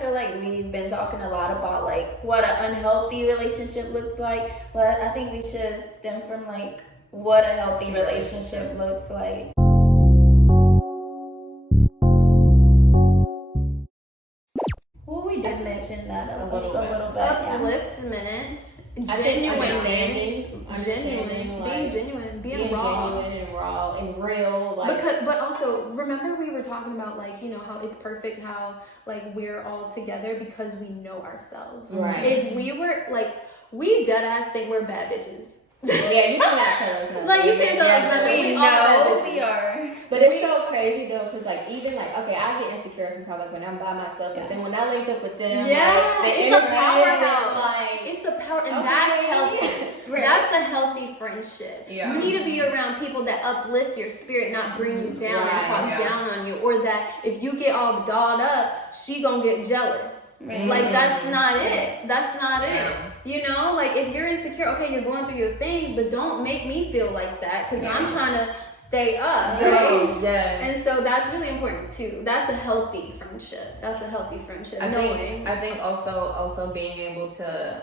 feel like we've been talking a lot about like what an unhealthy relationship looks like, but I think we should stem from like what a healthy relationship looks like. Well, we did mention that a little bit. Upliftment, genuineness, being genuine, being raw. Genuine and raw and real. Like, but also remember we were talking about like, you know, how it's perfect how like we're all together because we know ourselves. Right. If we were like, we dead ass think we're bad bitches. Yeah, you cannot tell us nothing. Like, you can't tell us nothing. We know we are. But it's so crazy though, because like even like, okay, I get insecure sometimes like when I'm by myself, but then when I link up with them, like, it's a powerhouse. Like, it's a power, and that's healthy. Right. That's a healthy friendship. Yeah. You need to be around people that uplift your spirit, not bring you down and talk down on you, or that if you get all dolled up, she gonna get jealous. Right. Like, that's not it. That's not it. You know, like if you're insecure, okay, you're going through your things, but don't make me feel like that because I'm trying to stay up, right? Yes. And so that's really important too. That's a healthy friendship. That's a healthy friendship. I think also being able to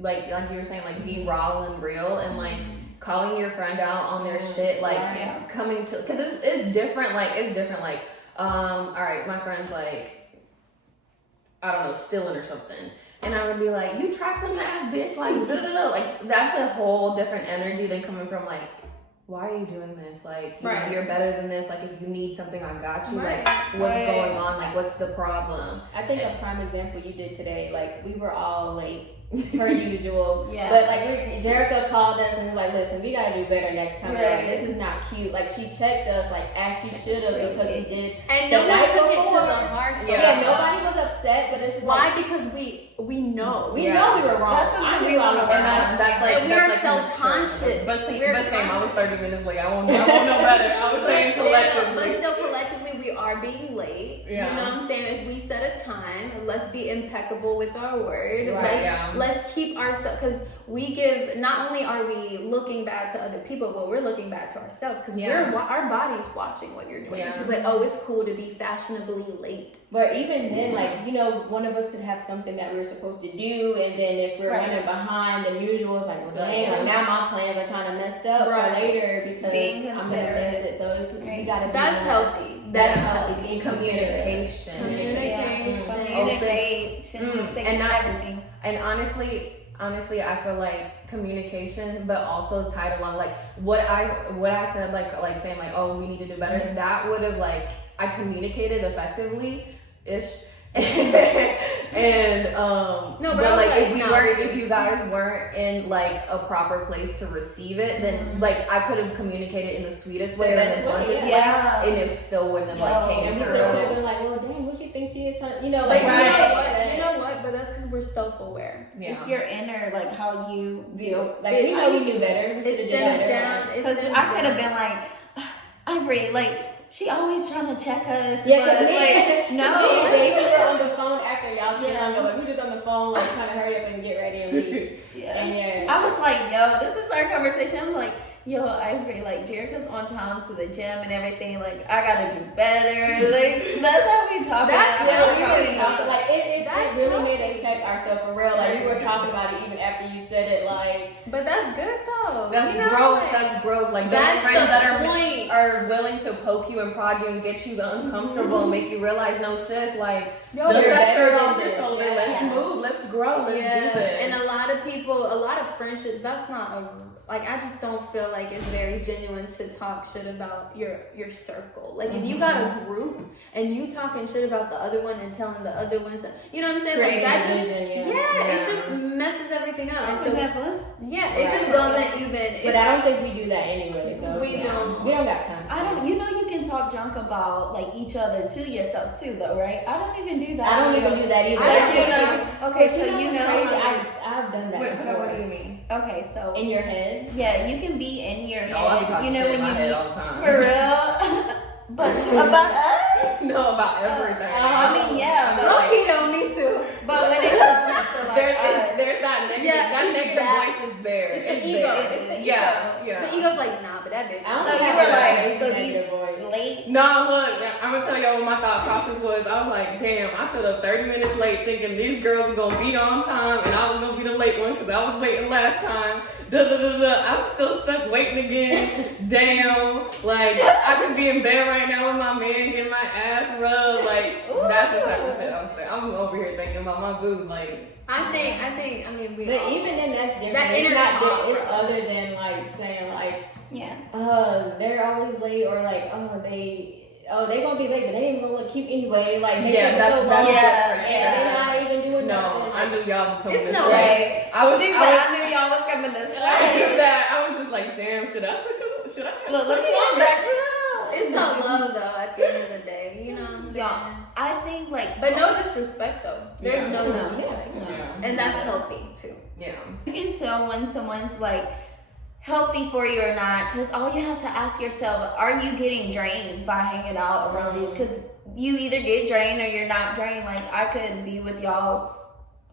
like you were saying, like be raw and real and like calling your friend out on their shit, like coming to, because it's different. Like all right, my friend's like, I don't know, stealing or something. And I would be like, you trifling ass bitch, like, like that's a whole different energy than coming from like, why are you doing this? Like, you know, you're better than this. Like, if you need something, I got you. Like, what's going on? Like, what's the problem? I think a prime example you did today, like we were all late per usual. But like Jericho called us and was like, listen, we gotta do better next time. Like, this is not cute. Like, she checked us like as she should have because we did. And no one took it to the heart. Yeah, nobody was upset, but it's just why? Because we know. We know we were wrong. That's something we want to work on. That's like, we are self-conscious. But same, I was 30 minutes late. I won't know better. I was saying collectively. But still collectively, we are being late. Yeah. You know what I'm saying? If we set a time, let's be impeccable with our word. Let's keep ourselves, because we give, not only are we looking back to other people, but we're looking back to ourselves, because our body's watching what you're doing. It's just like, oh, it's cool to be fashionably late. But even then, like, you know, one of us could have something that we were supposed to do, and then if we're running behind the usual, it's like, well, dang, like, now my plans are kind of messed up for later because being I'm gonna miss it. So it's we gotta be healthy. That's healthy. Communication. And not everything. And honestly, I feel like communication, but also tied along, like what I said, like saying like, oh, we need to do better. That would have like, I communicated effectively ish. And but like if you guys weren't in like a proper place to receive it, then like I could have communicated in the sweetest way or the bluntest way, and it still wouldn't have like came and we through. still could have been like, well, dang, what she thinks she is trying, you know, like, you know what? But that's because we're self-aware. It's your inner, like how you do. Like, we know we knew better. It stems down. Because I could have been like, Ivory, like, she always trying to check us. Yeah, but like, no. We were on the phone after y'all too long. Like, we were just on the phone, like, trying to hurry up and get ready and leave. And I was like, yo, this is our conversation. I'm like, yo, Ivory, like, Jerica's on time to the gym and everything. Like, I gotta do better. Like, that's how we talk about it. Like, it really made us check ourselves for real. Like, we were talking about it even after you said it, like. But that's good, though. That's growth. That's growth. Like, those friends that are willing to poke you and prod you and get you uncomfortable and make you realize, no, sis, like, dust that shirt off your shoulder. Let's move. Let's grow. Let's do this. And a lot of friendships, that's not like, I just don't feel like it's very genuine to talk shit about your circle. Like, if you got a group and you talking shit about the other one and telling the other one, you know what I'm saying? Like, that just, it just messes everything up. And so, it just doesn't even. But I don't think we do that anyway. So we don't got time. You know, you can talk junk about like each other to yourself too, though, right? I don't even do that. I don't even do that either. Okay, so you know, I've done that. What do you mean? Okay, so in your head. Yeah, you can be in your head. You know, when you meet all the time. For real. But about us? No, about everything. I mean, yeah, but me too. But when it comes to like there's that negative, that negative voice is there. It's the ego. Yeah. The ego's like, nah, for that bitch. So you were like, so these late? No, look, I'm gonna tell y'all what my thought process was. I was like, damn, I showed up 30 minutes late thinking these girls were gonna be on time and I was gonna be the late one because I was waiting last time. I'm still stuck waiting again. Damn, like I could be in bed right now with my man getting my ass rubbed. Like that's the type of shit I was thinking. I'm over here thinking about my boo. Like I mean, we. But even then, that's different. That it's inner not talk, it's bro. other than like saying like, Yeah. they're always late, or like, they gonna be late, but they ain't gonna look cute anyway. Like, they Yeah, took that's- so long. that's different. They're not even doing no, nothing. I knew y'all would come It's this no way. way. She said, I knew y'all was coming this I way. knew that. I was just like, damn, should I have Look, let me get back to the house. It's not love though. At the end of the day, you know what I'm saying? Y'all, I think like, But no disrespect though. There's Yeah. no disrespect, Yeah. and that's healthy too. Yeah. you can tell when someone's like healthy for you or not, because all you have to ask yourself, are you getting drained by hanging out around these? Because you either get drained or you're not drained. Like I could be with y'all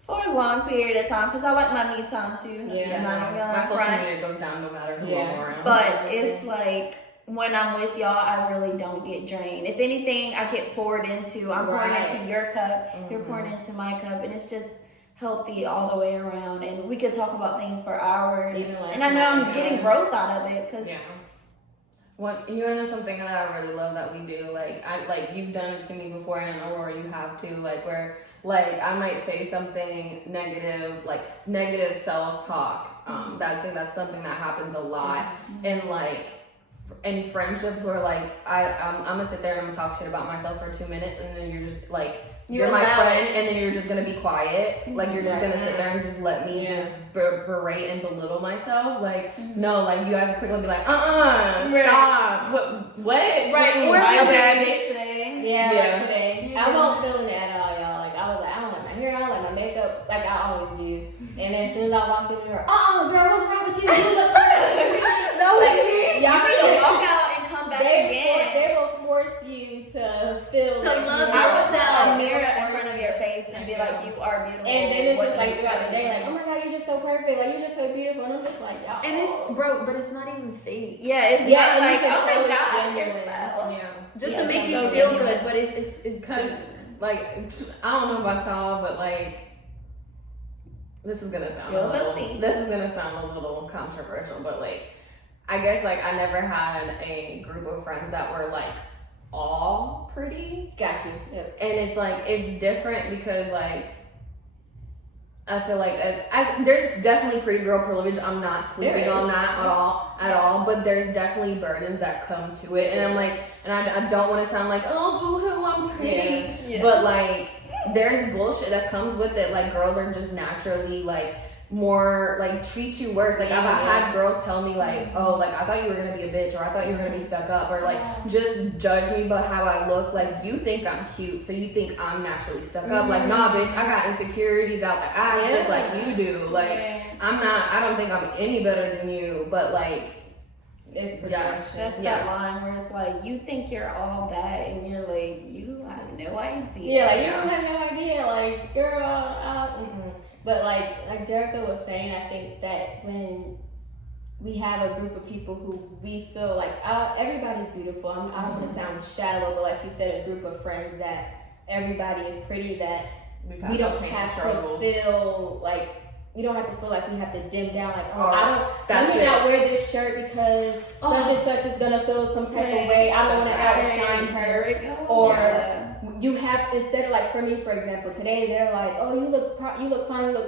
for a long period of time because I like my me time too. Yeah. I'm not even My gonna social front. media goes down no matter who Yeah. I'm around. But it's like when I'm with y'all, I really don't get drained. If anything, I get poured into. I'm pouring Right. into your cup. You're pouring into my cup, and it's just healthy all the way around. And we could talk about things for hours. Even less And I know I'm than getting that. growth out of it because yeah. What you wanna know something that I really love that we do? Like you've done it to me before, and Aurora, you have too. Like where like I might say something negative, like negative self-talk. That I think that's something that happens a lot, and like in friendships where like I'm gonna sit there and I'm gonna talk shit about myself for 2 minutes, and then you're just like. You're my allow friend, and then you're just gonna be quiet. Like you're just gonna sit there and just let me Yeah. just berate and belittle myself. Like no, like you guys are quick to be like, Right. stop. What? Right. Mm, Or my okay. bad day today. Yeah, Yeah. like today. I won't feeling it at all, y'all. Like I was like, I don't like my hair, I don't like my makeup, like I always do. And then as soon as I walked in the door, girl, what's wrong with you? You look perfect. No, Like, it's You y'all need to walk out and come back again. they will force you to feel To love I would set yourself. a mirror in front of your face and be like, you are beautiful. And then it's What just do like you throughout the day, like, represent? oh my god, you're just so perfect, like you're just so beautiful, and I'm just like, y'all. And it's but it's not even fake. Yeah, it's Yeah, not and you like, can oh my tell it's god, genuine. you're foul. Yeah. Just Yeah, to make it's you so feel genuine. good, but it's Cause genuine. like I don't know about y'all, but like this is gonna sound Spill the tea. this is gonna sound a little controversial, but like I guess like I never had a group of friends that were like all pretty. Got you. Yep. And it's like it's different because like I feel like as there's definitely pretty girl privilege. I'm not sleeping There is. on that at all. But there's definitely burdens that come to it, and I'm like, and I don't want to sound like oh boo hoo I'm pretty, Yeah. but like there's bullshit that comes with it. Like girls are just naturally like more like treat you worse. Like I've had girls tell me like, oh, like I thought you were gonna be a bitch, or I thought you were gonna be stuck up, or like just judge me by how I look. Like you think I'm cute, so you think I'm naturally stuck up. Like nah, bitch, I got insecurities out the ass just like you do. Like I'm not. I don't think I'm any better than you, but like It's yeah, projection. That's that line where it's like, you think you're all that, and you're like, you have no idea. Yeah, like you don't have no idea, like girl. But like Jericho was saying, I think that when we have a group of people who we feel like everybody's beautiful. I don't want to sound shallow, but like she said, a group of friends that everybody is pretty. That we've had we the don't same have struggles. to feel like. We don't have to feel like we have to dim down, like, Or let that's me it. not wear this shirt because such and such is gonna feel some type of way. I don't want to outshine her. Or you have, instead of like for me, for example, today they're like, oh, you look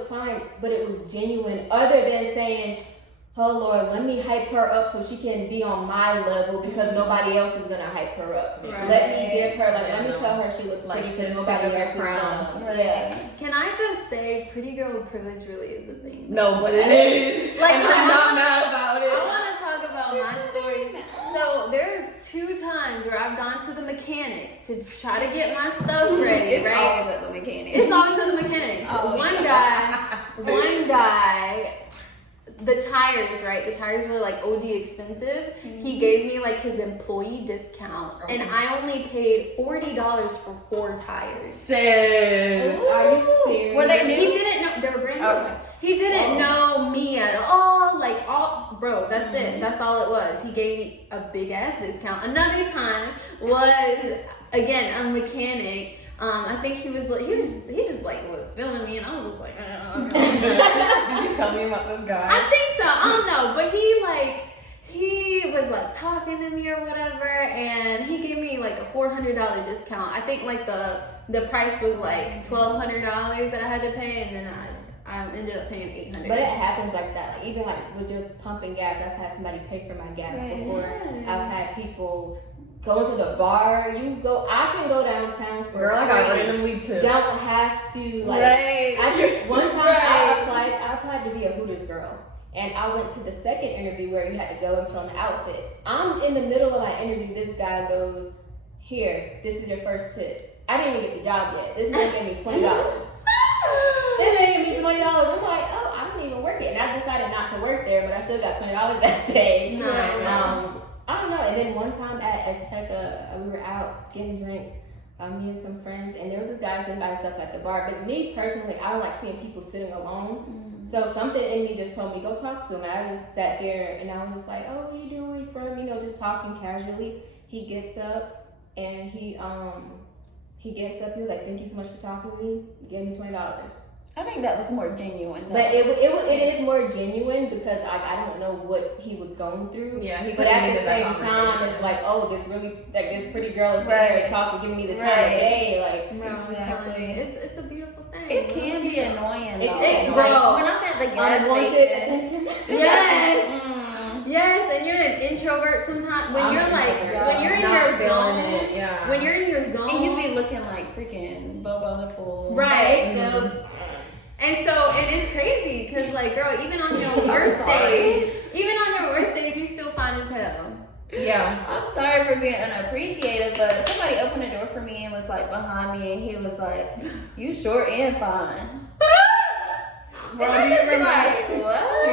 fine, but it was genuine. Other than saying, oh Lord, let me hype her up so she can be on my level because nobody else is gonna hype her up. Right. Let me give her let me Yeah. tell her she looks Like, pretty sit because back nobody up else your is crown. gonna. Yeah. Can I just say, pretty girl privilege really is a thing? No, but it is. Like, and I'm not mad about it. I want to talk about my stories. So there's 2 times where I've gone to the mechanics to try to get my stuff ready, It's right? always at the mechanic. It's always to the mechanics. Oh, One guy, the tires, right? The tires were like OD expensive. He gave me like his employee discount, and I only paid $40 for 4 tires. Sis. Are you serious? Were they He new? didn't know they were brand new. Okay. He didn't know me at all. Like bro. That's it. That's all it was. He gave me a big ass discount. Another time was again a mechanic. I think he just like was feeling me, and I was just like, Did you tell me about this guy? I think so. I don't know, but he was like talking to me or whatever, and he gave me like a $400 discount. I think like the price was like $1,200 that I had to pay, and then I ended up paying $800. But it happens like that. Like, even like with just pumping gas, I've had somebody pay for my gas before. Yeah. I've had people go to the bar. I can go downtown for Girl, I free. got randomly tips. Don't have to like. Right. One time I applied to be a Hooters girl, and I went to the second interview where you had to go and put on the outfit. I'm in the middle of my interview. This guy goes, "Here, this is your first tip." I didn't even get the job yet. This man gave me $20. This man gave me $20. I'm like, oh, I don't even work it, and I decided not to work there, but I still got $20 that day. I don't know. And then one time at Azteca, we were out getting drinks, me and some friends, and there was a guy sitting by himself at the bar. But me personally, I don't like seeing people sitting alone. So something in me just told me, go talk to him. And I just sat there, and I was just like, oh, what are you doing? Where you from? You know, just talking casually. He gets up, and he was like, thank you so much for talking to me. He gave me $20. I think that was more genuine. Though. But it is more genuine because I don't know what he was going through. Yeah, but at the same time, it's like, oh, this pretty girl is sitting here talking, giving me the time of day. Like, exactly. It's a beautiful thing. It can be annoying though. Bro, when I'm at the gas station. Attention. Yes. Yes, and you're an introvert sometimes. When you're in your zone. When you're in your zone. And you be looking like freaking Bobo the Fool. Right. And so it is crazy because, like, girl, even on your worst days, you still fine as hell. Yeah. I'm sorry for being unappreciative, but somebody opened the door for me and was like behind me, and he was like, "You short and fine." Bro, and do you I was like, "What?"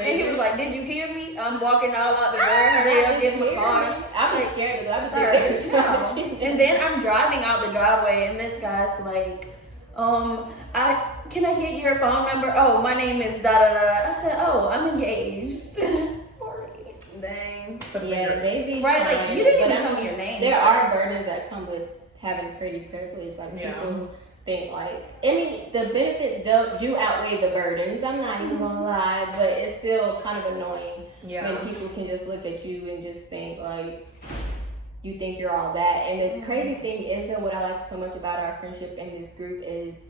And he was like, "Did you hear me? I'm walking all out the door. Hurry up, get in my car." I'm scared of that. Sorry. And then I'm driving out the driveway, and this guy's like, can I get your phone number? Oh, my name is da da da da. I said, oh, I'm engaged. Sorry. Dang. Yeah, they be right. Like you didn't even tell me your name. There are burdens that come with having pretty privilege. Like people who think like, I mean, the benefits do outweigh the burdens. I'm not even gonna lie, but it's still kind of annoying when people can just look at you and just think like, you think you're all that. And the crazy thing is that what I like so much about our friendship and this group is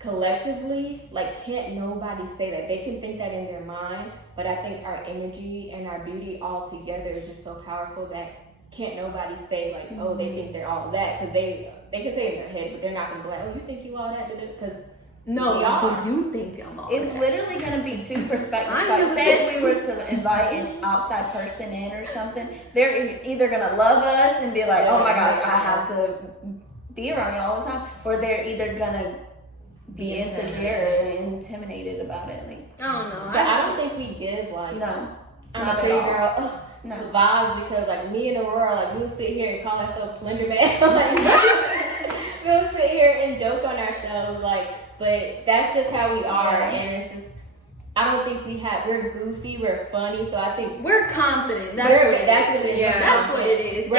collectively, like, can't nobody say that. They can think that in their mind, but I think our energy and our beauty all together is just so powerful that can't nobody say like, oh, they think they're all that, because they can say it in their head, but they're not gonna be like, oh, you think you all that, because no, do you think I'm all It's that? literally gonna be two perspectives. Like, say if we were to invite an outside person in or something, they're either gonna love us and be like, oh my gosh, I have to be around you all the time, or they're either gonna be insecure and intimidated about it. Like, I don't know. But I don't think we give like I'm a pretty girl vibe, because like me and Aurora, like we'll sit here and call ourselves Slender Man. We'll sit here and joke on ourselves, like, but that's just how we are, and it's just, I don't think we're goofy, we're funny, so I think we're confident. That's what it is. Yeah. That's what it is.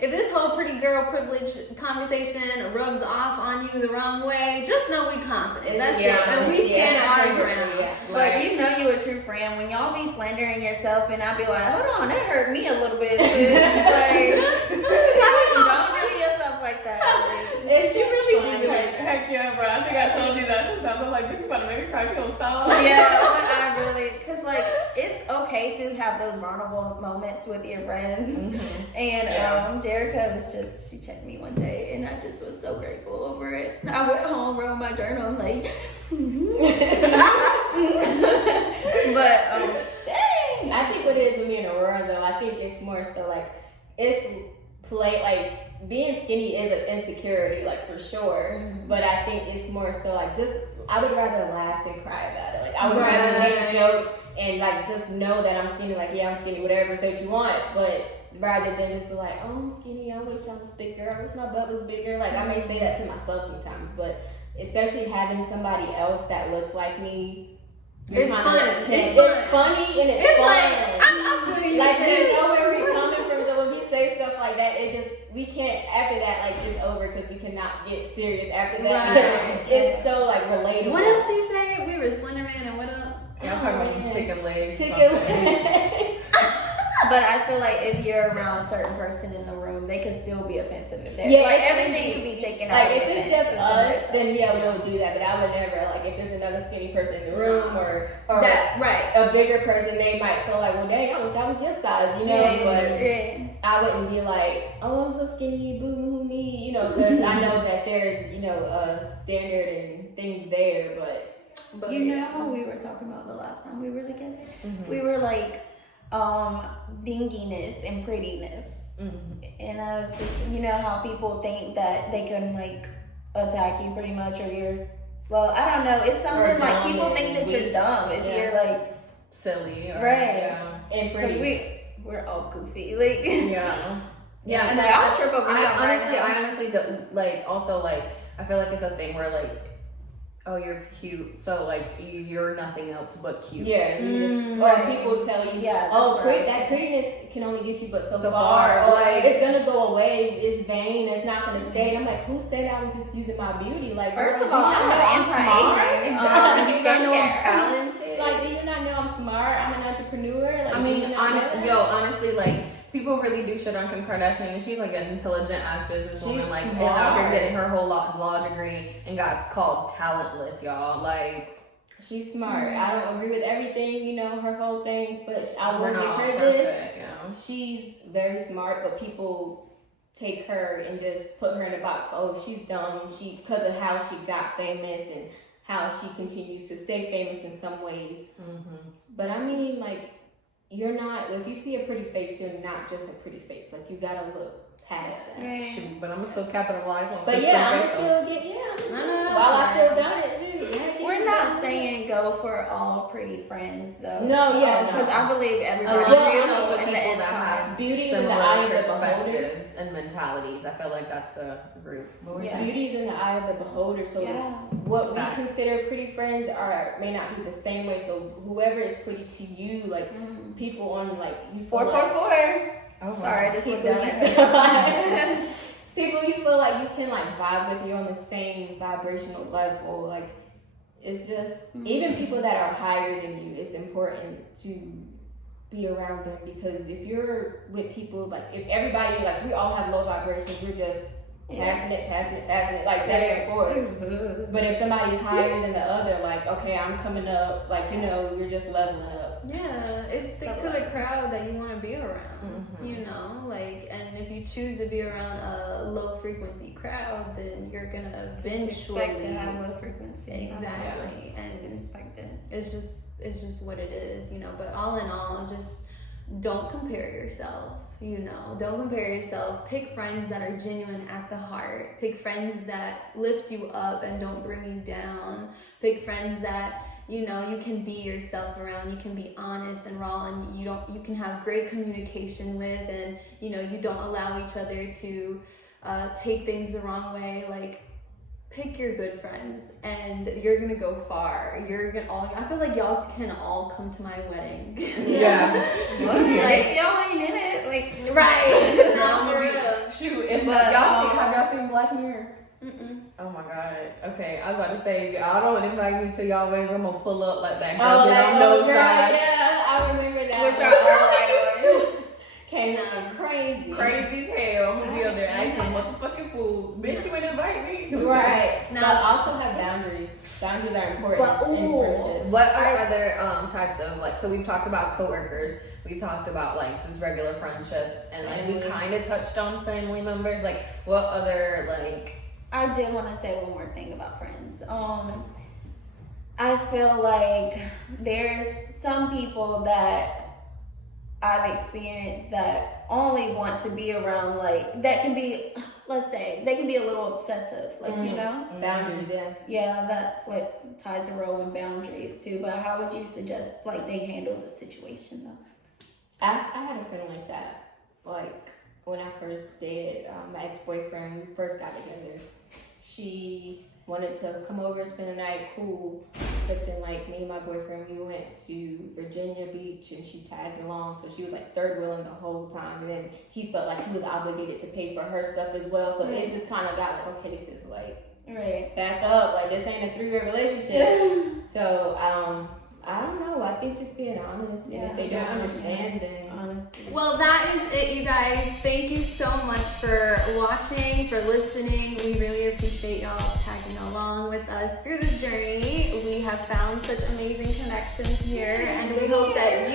If this whole pretty girl privilege conversation rubs off on you the wrong way, just know we confident. That's it. And we stand our ground. Yeah. But you know you a true friend when y'all be slandering yourself, and I be like, hold on, that hurt me a little bit. Like, don't do yourself like that. Like, if you really do like, heck yeah, bro. I think I told you that sometimes. I'm like, bitch, you about to make me cry. You don't stop. yeah, but I really, because like it's okay to have those vulnerable moments with your friends. And Jerica she checked me one day, and I just was so grateful over it. I went home, wrote my journal, I'm like, but dang. I think what it is with me and Aurora though, I think it's more so like it's being skinny is an insecurity, like for sure. But I think it's more so like I would rather laugh than cry about it. Like I would rather make jokes and like just know that I'm skinny, like I'm skinny, whatever, say what you want, but rather than just be like, oh, I'm skinny, I wish I was thicker, I wish my butt was bigger. Like I may say that to myself sometimes, but especially having somebody else that looks like me It's fun. It's funny and it's fun. I feel you. Like, we know where we're coming from, so when we say stuff like that, we can't, after that, like, it's over because we cannot get serious after that. Right. It's so, like, relatable. What else do you say? We were Slenderman and what else? Yeah, I'm talking about some chicken legs. Chicken legs. But I feel like if you're around a certain person in the room, they could still be offensive if they're Yeah, like everything could be taken out. Like, if it's just us, then yeah, we'll do that. But I would never, like, if there's another skinny person in the room or that, right. a bigger person, they might feel like, well, dang, I wish I was your size, you know? But I wouldn't be like, oh, I'm so skinny, boo hoo me, you know, because I know that there's, you know, a standard and things there, but you know how we were talking about the last time we were together? Mm-hmm. We were like, dinginess and prettiness. Mm-hmm. And I was just, you know how people think that they can like attack you pretty much, or you're slow. I don't know. It's something like people think that you're dumb if you're like silly, or, right? Yeah. And because we're all goofy, like yeah. And like I'll trip over something. I honestly like also like I feel like it's a thing where like, oh, you're cute, so like you're nothing else but cute. Yeah, or people tell you, that prettiness can only get you but so far. Or like it's gonna go away. It's vain. It's not gonna stay. And I'm like, who said I was just using my beauty? Like, first of all, I'm anti-aging. Exactly. You don't know I'm talented. Like, do you not know I'm smart? I'm an entrepreneur. Like, I mean, honestly, like. People really do shit on Kim Kardashian, and she's like an intelligent ass businesswoman. Like, and out here getting her whole law degree and got called talentless, y'all. Like, she's smart. I don't agree with everything, you know, her whole thing, but I will give her this. She's very smart, but people take her and just put her in a box. Oh, she's dumb. Because of how she got famous and how she continues to stay famous in some ways. Mm-hmm. But I mean, like. You're not, if you see a pretty face, they're not just a pretty face. Like, you gotta look past that. Right. Shoot, but I'm gonna still capitalize on but yeah, I'm still get, while I still done it, too. We're not saying go for all pretty friends, though. No, yeah. Because I believe everybody's beautiful in the inside. Beauty is in the eye of the beholder. And mentalities. I feel like that's the root. Beauty is in the eye of the beholder. So what we consider pretty friends may not be the same way. So whoever is pretty to you, like people on like you 444. Oh, sorry, I just looked down at people you feel like you can like vibe with, you on the same vibrational level. Like it's just even people that are higher than you, it's important to be around them, because if you're with people like if everybody like we all have low vibrations, we're just passing it like back and forth. But if somebody's higher than the other, like okay, I'm coming up, like you know, you're just leveling up. Yeah, it's stick to the crowd that you want to be around. You know, like, and if you choose to be around a low frequency crowd, then you're gonna eventually expect to have low frequency. Exactly, and it's just what it is, you know. But all in all, just don't compare yourself. You know, don't compare yourself. Pick friends that are genuine at the heart. Pick friends that lift you up and don't bring you down. Pick friends that, you know, you can be yourself around. You can be honest and raw, and you can have great communication with, and you know, you don't allow each other to take things the wrong way. Like, pick your good friends, and you're gonna go far. I feel like y'all can all come to my wedding. Yeah. Like, if y'all ain't in it, like, right? No, for real. Shoot, have y'all seen Black Mirror? Oh my god. Okay, I was about to say, I don't invite me to y'all weddings. I'm gonna pull up like that girl on those guys. Yeah, I remember that. Which are all right on. Came out crazy as hell. I'm gonna be up there acting motherfucking fool. Bitch, you ain't invite me. Right. Now, but also have boundaries. Boundaries are important in friendships. What are other types of, like, so we've talked about coworkers, we talked about like just regular friendships, and like we kind of touched on family members. Like, what other, like, I did want to say one more thing about friends. I feel like there's some people that I've experienced that only want to be around, like, that can be, let's say, they can be a little obsessive, like, you know? Boundaries, Yeah, that's what ties a role in boundaries, too. But how would you suggest, like, they handle the situation, though? I had a friend like that. Like, when I first dated my ex-boyfriend, we first got together. She wanted to come over and spend the night, cool. but then like me and my boyfriend, we went to Virginia Beach and she tagged along, so she was like third wheeling the whole time, and then he felt like he was obligated to pay for her stuff as well, so it just kind of got like, okay, sis, like back up, like this ain't a 3-way relationship. So I don't know. I think just being honest. And if they don't understand, then honesty. Well, that is it, you guys. Thank you so much for watching, for listening. We really appreciate y'all tagging along with us through this journey. We have found such amazing connections here, and we hope that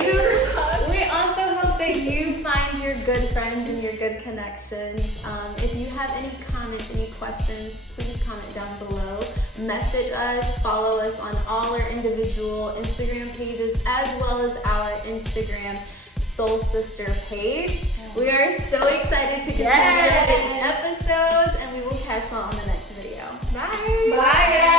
we also hope that you find your good friends and your good connections. If you have any comments, any questions, please comment down below. Message us, follow us on all our individual Instagram pages as well as our Instagram Soul Sister page. We are so excited to continue the episodes, and we will catch you on the next video. Bye. Bye, guys.